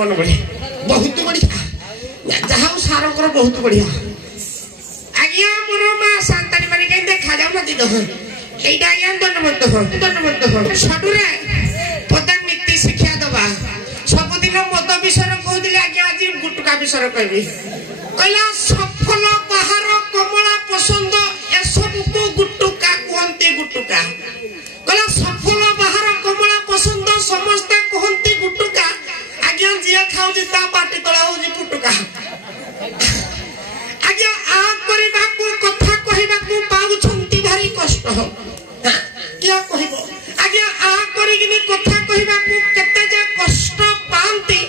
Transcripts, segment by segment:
मन बढ़िया बहुत बढ़िया जहा सार बहुत बढ़िया आज्ञा मोर माँ सांतानी मानी कहीं देखा जाऊ ना दीद এইটা আজ্ঞা দণ্ডবদ্ধ সডুরে পদা নীতি শিক্ষা দেবা সবুদিন মদ বিষয় কହୁଥିଲି আজ্ঞা আজি গুটকা বিষয় কইবি কইলা সফল বাহার কমলা পছন্দ এসবুকু গুটকা কুহন্তি গুটকা কইলা সফল বাহার কমলা পছন্দ সমস্ত কুহন্তি গুটকা আজ্ঞা জিয়া খাউজি তা পাটি তলা হউজি গুটকা আজ্ঞা আ করিবাকু কথা কহিবাকু পাউছন্তি ভারি কষ্ট क्या कहबो आज्ञा आ करिगिनी कथा कहिबाकू केते जे कष्ट पांती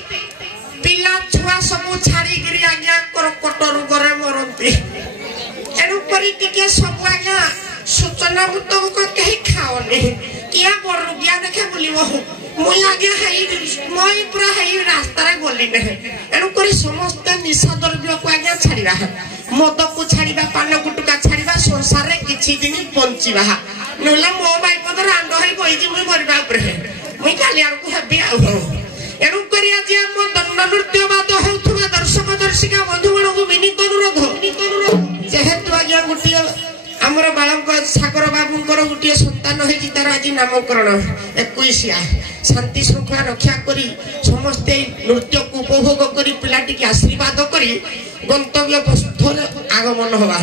पिला छुआ सब छाड़ी गिरी आज्ञा कर कटर गरे मरंती एनु करी टिके सब आज्ञा सूचना बुतो को कहि खाओनी किया बरुगिया देखे बोलिबो मुई आज्ञा हई मुई पूरा हई रास्ता रे गली ने एनु करी समस्त निशा द्रव्य को आज्ञा छाड़ीबा मद को छाड़ीबा पान गुटका छाड़ीबा संसार रे किछि दिन बंचीबा नोला मो बाई पदर आंडो है कोइजी मुई मरबा ऊपर मुई खाली आर को हेबी आ एनु करी आज हम दंड नृत्य बाद होथुवा दर्शक दर्शिका बंधुगण को विनीत अनुरोध जेहेतु आज गुटिया हमर बालक सागर बाबूंकर गुटिया संतान है तार आज नामकरण 21 शांति श्रृंखला रक्षा करी समस्त नृत्य को उपभोग करी पिलाटी के आशीर्वाद करी गंतव्य स्थल आगमन हवा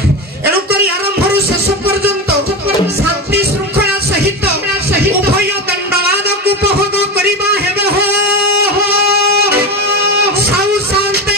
एनु करी आरंभ रु शेष पर्यंत शांति श्रृंखला सहित उभय दंडवाद को उपभोग करिबा हेबे हो साउ शांति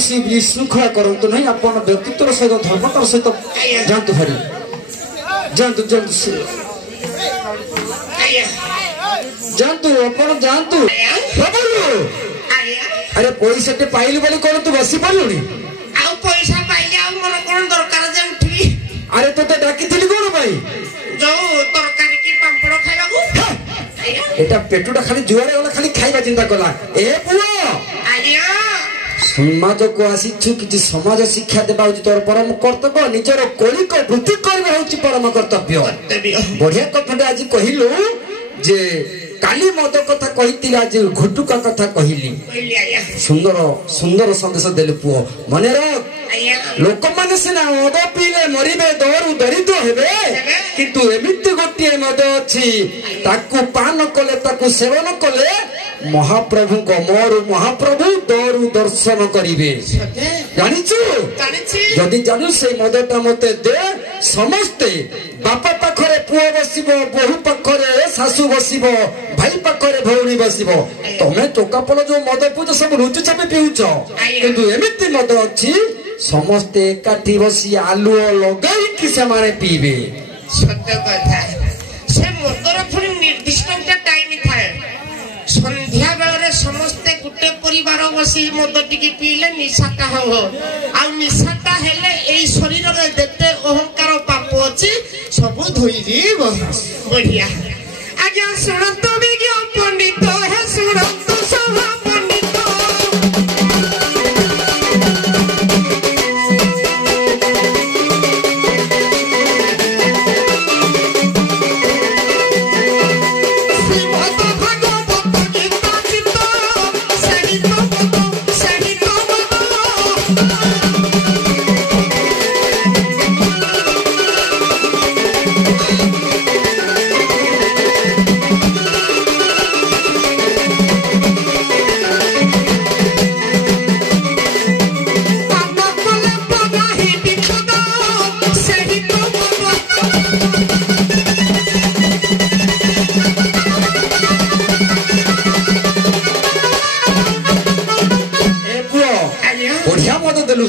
कौनसी विशृंखला करंतु नहीं आपण व्यक्तित्व सहित धर्मतार सहित जानतु हरि जानतु जानतु जानतु आपण जानतु प्रभु अरे पैसा टे पाइलु बोली कोन तू बसी पड़लुनी आउ पैसा पाइले आउ मोर कोन दरकार जे उठी अरे तो डाकिथिली कोन भाई जो तरकारी की पापड़ खाइबाकू एटा पेटुटा खाली जुआरे वाला खाली खाइबा चिंता कला ए पुओ आया समाज को आसीछु कि समाज शिक्षा देबा होची तोर परम कर्तव्य निजर कोलिक वृत्ति करबा होची परम कर्तव्य बढ़िया कथाटा आज कहिलु जे काली मद कथा कहितिला आज घुटुका कथा कहिली सुंदर सुंदर संदेश देले पुओ मने रख लोक माने सिना मद पीले मरिबे दरु दरिद्र हेबे किंतु एमिति गोटिए मद अछि ताकू पान कले ताकू सेवन कले महाप्रभु को मोर महाप्रभु दरु दर्शन करिवे जानिछु जदि जानू से मदटा मते दे समस्ते बापा पाखरे पुओ बसिबो बहु पाखरे सासू बसिबो भाई पाखरे भौणी बसिबो तमे टोकापल जो मद पूज सब रुचि छबे पिउछ किंतु एमिति मद अछि समस्ते एकाठी बसी आलू लगाई कि से माने पीबे सत्य कथा से मदर पुरी निर्दिष्ट टाइम थाए संध्या बेले समस्ते गुटे परिवार बसी मद टिके पीले निशाटा हो आ निशाटा हेले एई शरीर रे जेते अहंकार पाप अछि सब धोई जीव बढ़िया आज्ञा सुनत विज्ञ पंडित हे सुनत सभा पंडित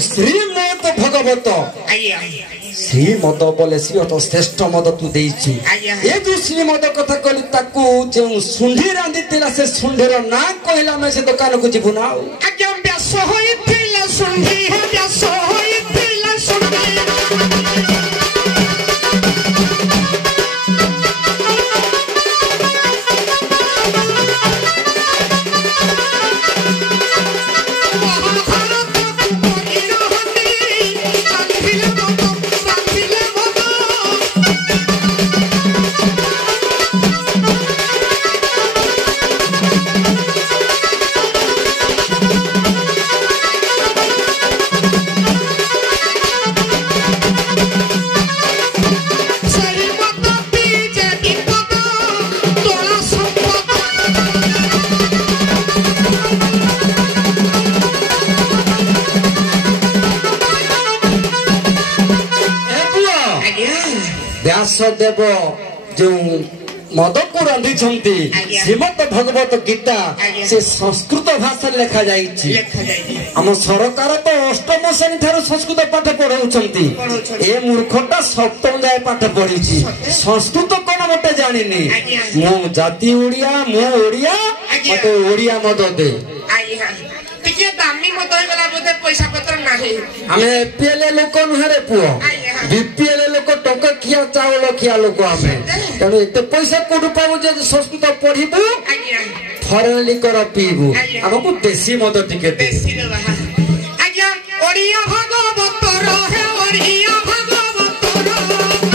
श्रीमत भगवत श्रीमत बोले श्रीमत श्रेष्ठ मद तू देइछु ए जो श्रीमत कथा कहली ताकू जे सुंढी रांदी तिला से सुंढीर ना कहला में से दुकान को जिबु ना आज्ञा व्यास होई थिला सुंढी हे व्यास होई थिला सुंढी व्यासदेव जो मद को रांधी श्रीमद भगवत गीता से संस्कृत भाषा लिखा जाइछि हम सरकार तो अष्टम श्रेणी ठारू संस्कृत पाठ पढ़ाउछंती ए मूर्खटा सप्तम जाय पाठ पढ़िछि संस्कृत कोन मते जानिनी मु जाति ओडिया मु ओडिया मते ओडिया मद दे टिके दामी मद गला बोते पैसा पत्र नाही हमें एपीएल लोक नुहरे पुओ बीपीएल लोक टका खिया चावल खिया लोक हमें तेणु एते पैसा कोड पाबो जे संस्कृत पढ़िबू फॉरेन लिकर पीबू हमको देसी मद टिके देसी रे बाहा आज्ञा ओडिया भागवत रहे ओडिया भागवत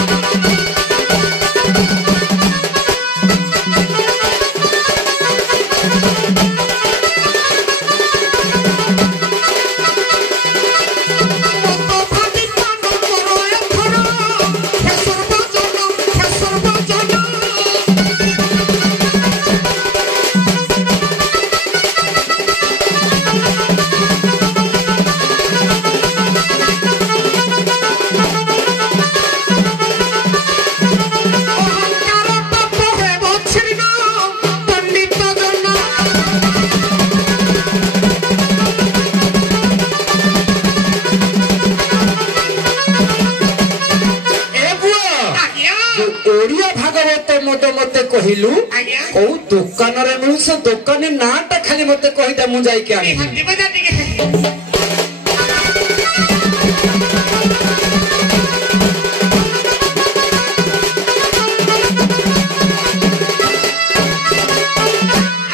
କହିଲୁ ଆଜ୍ଞା। କୋଉ ଦୋକାନରେ ମିଳୁ ସେ ଦୋକାନୀ ନାଁଟା ଖାଲି ମତେ କହିଦେ ମୁଁ ଯାଇକି ଆଣିବି। ନିହାତି ବଜା ଟିକେ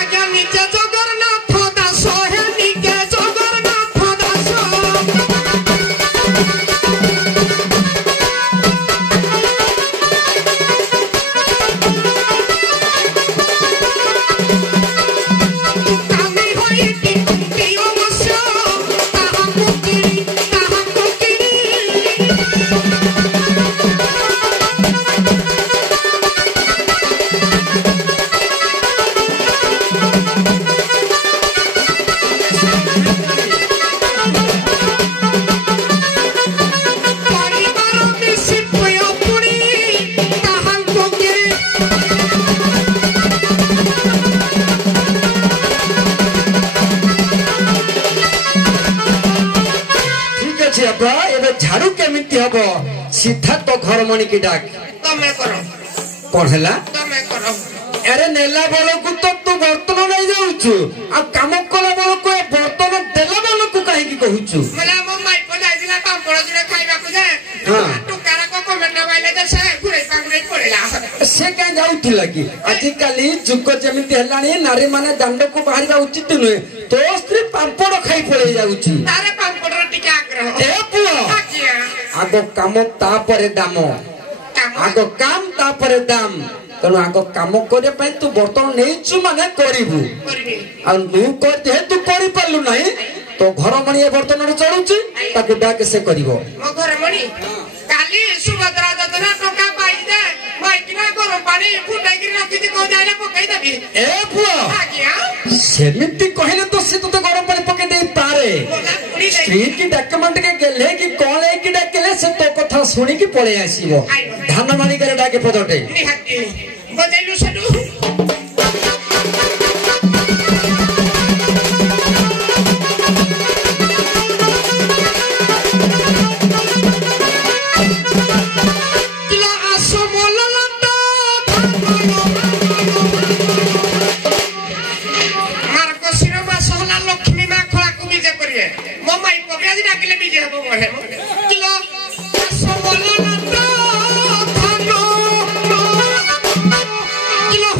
ଆଜ୍ଞା ନିଜ ଜଗନ୍ନାଥ ଦାସ ହେ ନିଜେ ଜଗନ୍ନାଥ ଦାସ କାମି ହୋଇକି କୁନ୍ତି ଅବଶ୍ୟ ତାହାକୁ କିଣି ପରିବାର ମିଶି ପୁୟ ପୁଣି ତାହାକୁ କିଣି ଠିକ ଅଛି ବାପା ଏବେ ଝାଡୁ କେମିତି ହବ ସିଧା ତ ଘର ମଣିକି ଡାକ। ତମେ କର କଣ ହେଲା ତମେ କର ଆରେ ନେଲା ବେଳକୁ ତ ତୁ ବର୍ତ୍ତନ ନେଇ ଯାଉଛୁ ଆଉ କାମ କଲା ବେଳକୁ ଏ ବର୍ତ୍ତନ ଦେଲା ବେଳକୁ କାହିଁକି କହୁଛୁ? ମାନେ ମୋ ମାଇପ ଯାଇଥିଲା ପାମ୍ପଡ଼ ଦିନ ଖାଇବାକୁ ଯେ ହଁ। ଟୁକାର କମେଣ୍ଟ ପାଇଲେ ଯେ ସେ ଘୁରେଇ ପାଖୁରେଇ ପଳେଇଲା ସେ କାହିଁ ଯାଉଥିଲା କି? ଆଜିକାଲି ଯୁଗ ଯେମିତି ହେଲାଣି ନାରୀ ମାନେ ଦାଣ୍ଡକୁ ବାହାରିବା ଉଚିତ ନୁହେଁ। ତୋ ସ୍ତ୍ରୀ ପାମ୍ପଡ଼ ଖାଇ ପଳେଇ ଯାଉଛି। ତାର ପାମ୍ପଡ଼ର ଟିକେ ଆଗ୍ରହ ଏ ପୁଅ ଆଜ୍ଞା ଆଗ କାମ ତାପରେ ଦାମ କାମ ଆଗ କାମ ତାପରେ ଦାମ ତେଣୁ ଆଗ କାମ କରିବା ପାଇଁ ତୁ ବର୍ତ୍ତମାନ ନେଇଛୁ ମାନେ କରିବୁ କରିବି ଆଉ ଯେହେତୁ କରିପାରିଲୁ ନାହିଁ ତୋ ଘର ମଣି ଏ ବର୍ତ୍ତମାନରେ ଚଳୁଛି ତାକୁ ଡାକେ ସେ କରିବ। ମୋ ଘର ମଣି କାଲି ସୁଭଦ୍ରା ଯୋଜନା ଟଙ୍କା ପାଇଦେ ମାଇକିନା ଗରମ ପାଣି ଫୁଟାଇକିରି ରଖିଛି କୋଉ ଯାଇଲେ ପକେଇଦେବି ଏ ପୁଅ ଆଜ୍ଞା ସେମିତି କହିଲେ ତ ସେ ତତେ ଗରମ ପାଣି ପକେଇ ଦେଇ ପାରେ। ବୋଲା ପୁଣି ସ୍ତ୍ରୀ କି ଡାକମା ଟିକେ ଗେଲେ କି କଣ ହେଇକି ଡାକିଲେ ସେ ତୋ କଥା ଶୁଣିକି ପଳେଇ ଆସିବ। ଧାନ ମାଣିକରେ ଡାକେ ପଦଟେ ନିହାତି ବଜାଇଲୁ ସେଠୁ କିଲୋ ଆସ ମୋଲ ଲଟ ମାର୍ଗଶିର ମାସ ହେଲା ଲକ୍ଷ୍ମୀ ମା ଖଳାକୁ ବିଜେ କରିବେ ମୋ ମାଇ ପବି ଆଜି ଡାକିଲେ ବିଜେ ହବ ବଢେ କିଲୋ ଆସ ମୋଲ ଲଟ କିଲୋ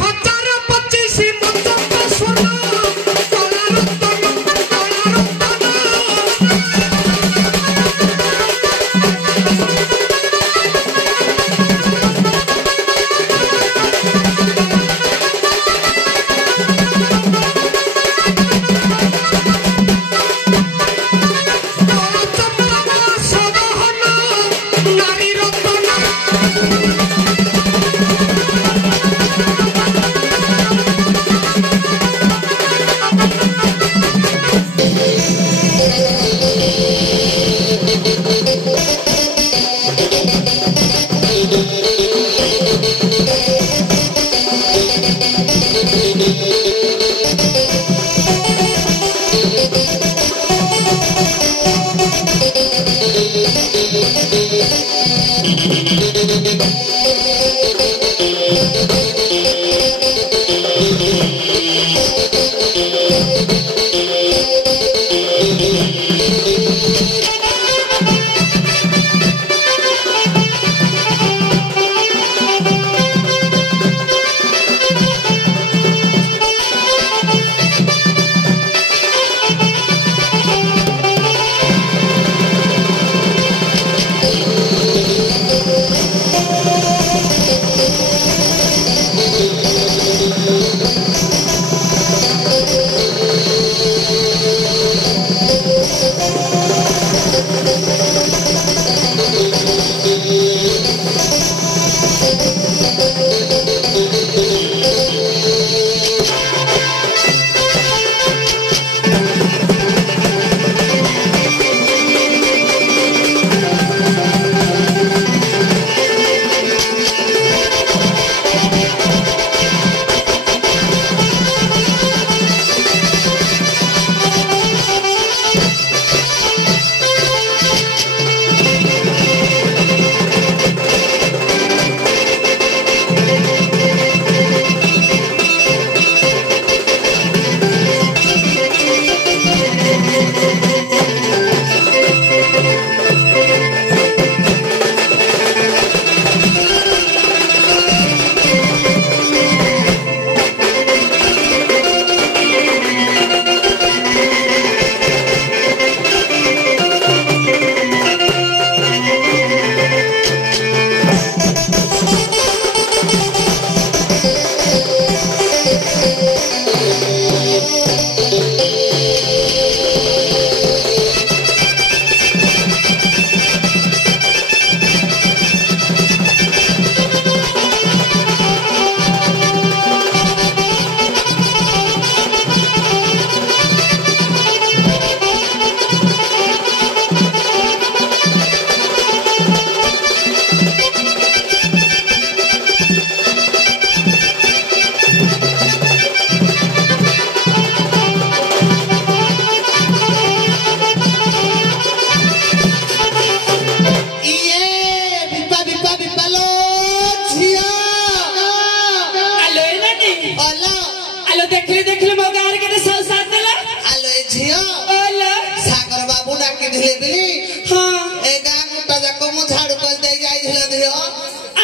देखले मो गार के सब साथ देला आलो झियो ओला सागर बाबू डाकी दिले बिली हां ए गां गुटा जाको मु झाड़ू कर दे जाई दिले दियो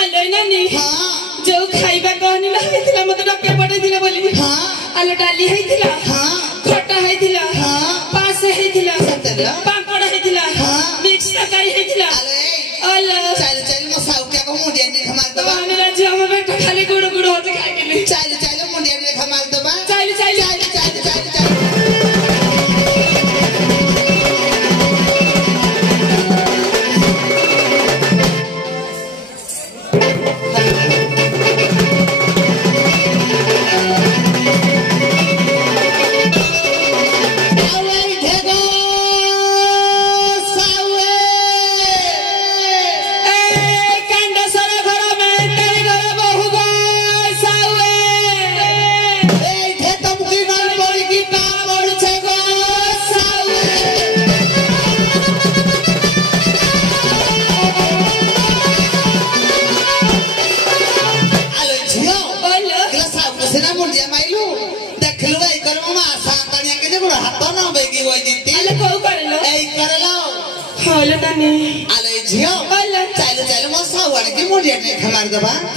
आलो नानी हां जो खाइबा कहनी ना हेतिला मते डके पटे दिले बोली हां आलो डाली हेतिला हां खटा हेतिला हां पास हेतिला सतला पापड़ हेतिला हां मिक्स तरकारी हेतिला अरे ओला चल चल मो साउकिया को मुंडिया ने खमार दबा मेरा जी हम बेटा खाली गुड़ गुड़ होते खाए के लिए चल चल मुंडिया ने खमार दबा चल चल चल चल चल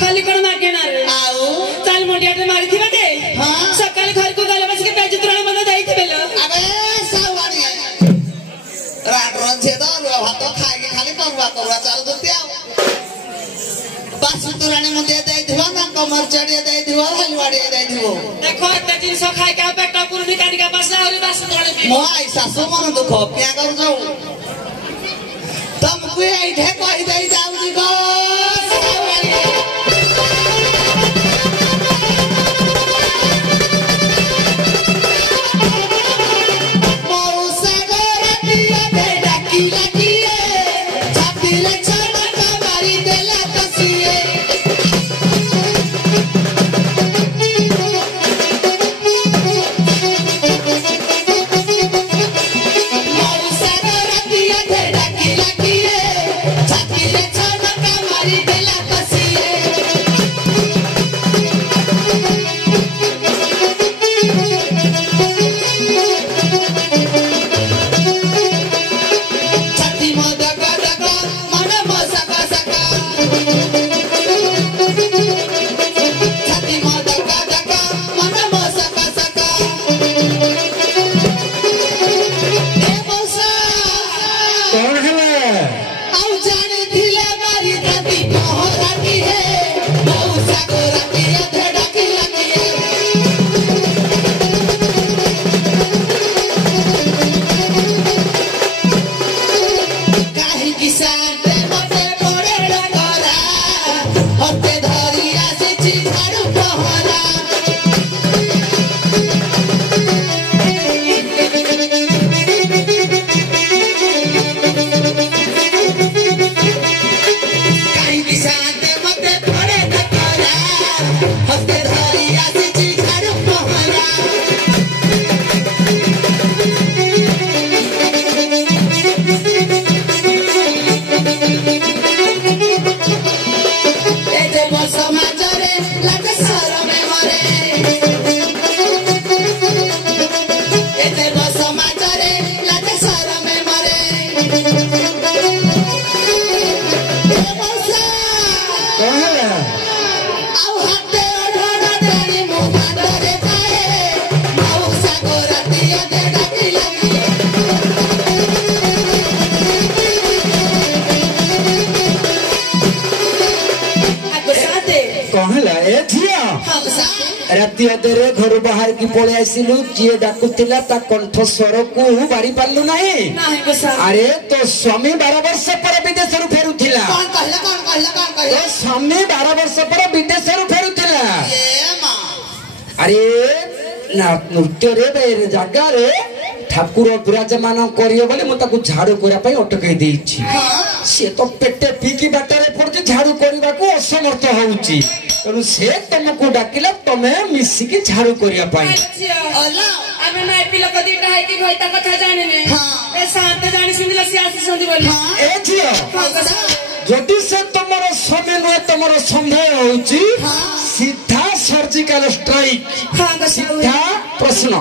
खाली कोन मागे ना रे आओ चल मोटिया रे मारी थिबा दे हां सकाल घर को गले बस के पेज तुरणे मन देई थिबेलो अबे सावानी रात रंजे द भात खाए के खाली करवा चाल दुतिया बस तुरणे मन देई थिबा ना कमर चढ़िए देई थिबा हलवाड़ी देई थिबो देखो एते दिन सो खाए का पेट पुरनी कानी का बस और बस तुरणे मो आई सासु मन दुख क्या करू जाऊ तुमको आई ढे कहि देई जाऊ जी गो राति अधरे घर बाहर की पळे आसिलु जिए डाकुतिला ता कंठ स्वर को बारी पालु नाही अरे तो स्वामी 12 वर्ष पर विदेश रु फेरुथिला कौन कहला तो स्वामी 12 वर्ष पर विदेश रु फेरुथिला ए मां अरे ना नृत्य रे जागा रे ठाकुर विराजमान करियो बोले म ताकू झाड़ू करिया पई अटकै देछि से तो पेटे पीकी बाटरे पड़छि झाड़ू करबा को असमर्थ होउछि तेणु से तुमको डाकिला तमे मिसिकी झाड़ू करिया पाई ओला आमे नाइ पिला कदी डाइ की भइता कथा जाने ने हां ए शांत जानि सिंदिला सियासी संदी बोली ए जियो हां যদি সে তোমার স্বামী নয় তোমার সন্দেহ হচ্ছে সিধা सर्जिकल स्ट्राइक सीधा प्रश्न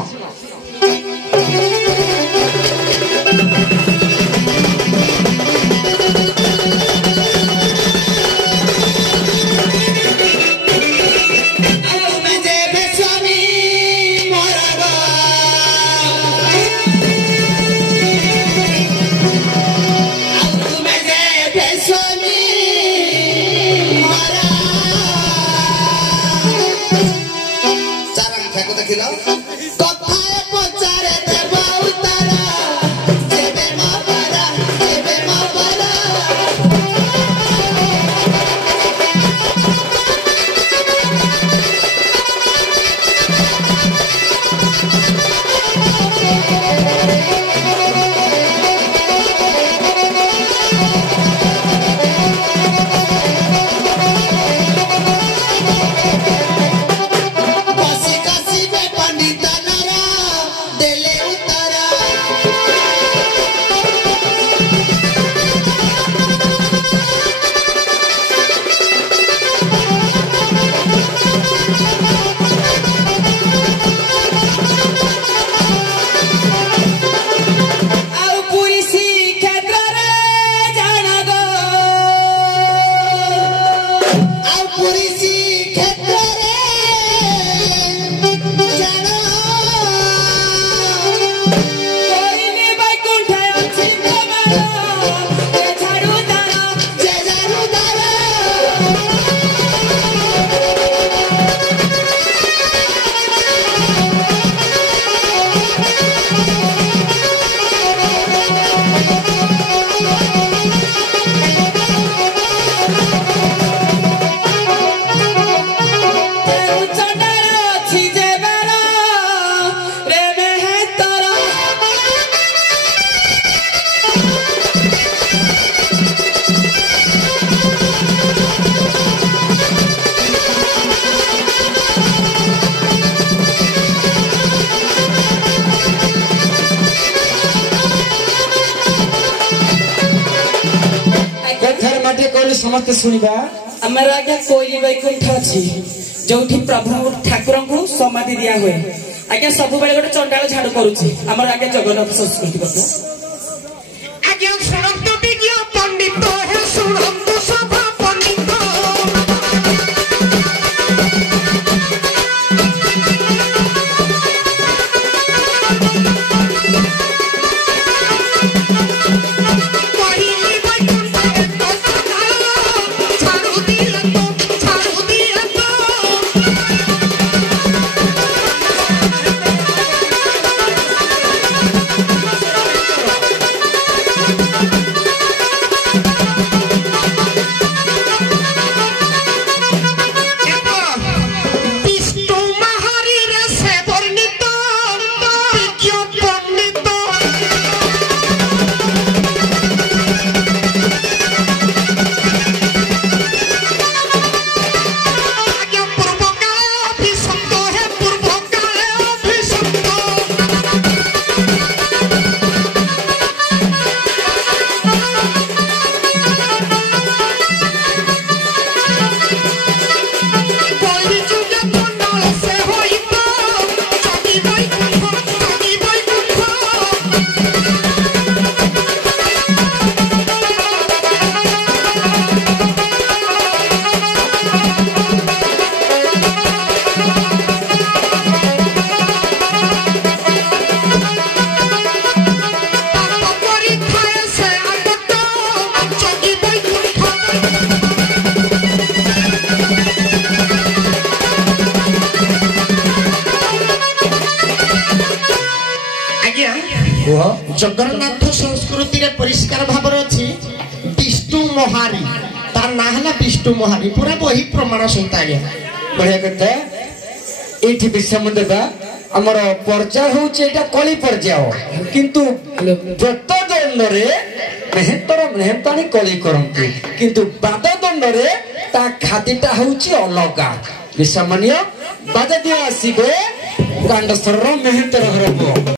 समस्त सुनिबा हमर आगे कोइली वैकुंठ अछि जोठी प्रभु ठाकुर को समाधि दिया हुए आगे सब बेले गोटे चंडाल झाड़ू करूछि हमर आगे जगन्नाथ संस्कृति बतो आगे सुनंत विज्ञ पंडित हे सुनंत सभा पंडित जगन्नाथ संस्कृति रे परिष्कार भावर अछि विष्णु मोहारी तार ना हला विष्णु मोहारी पूरा वही प्रमाण संताड़िया बढ़िया कथा एठी विषम देबा हमर पर्जा होउचे एटा कली पर्जा किंतु व्रत दंड रे मेहतानी कली करंती किंतु बाद दंड रे ता खातिटा होउची अलगा विषमनिय बाद दिया आसीबे कांड सरर मेहतर हरबो।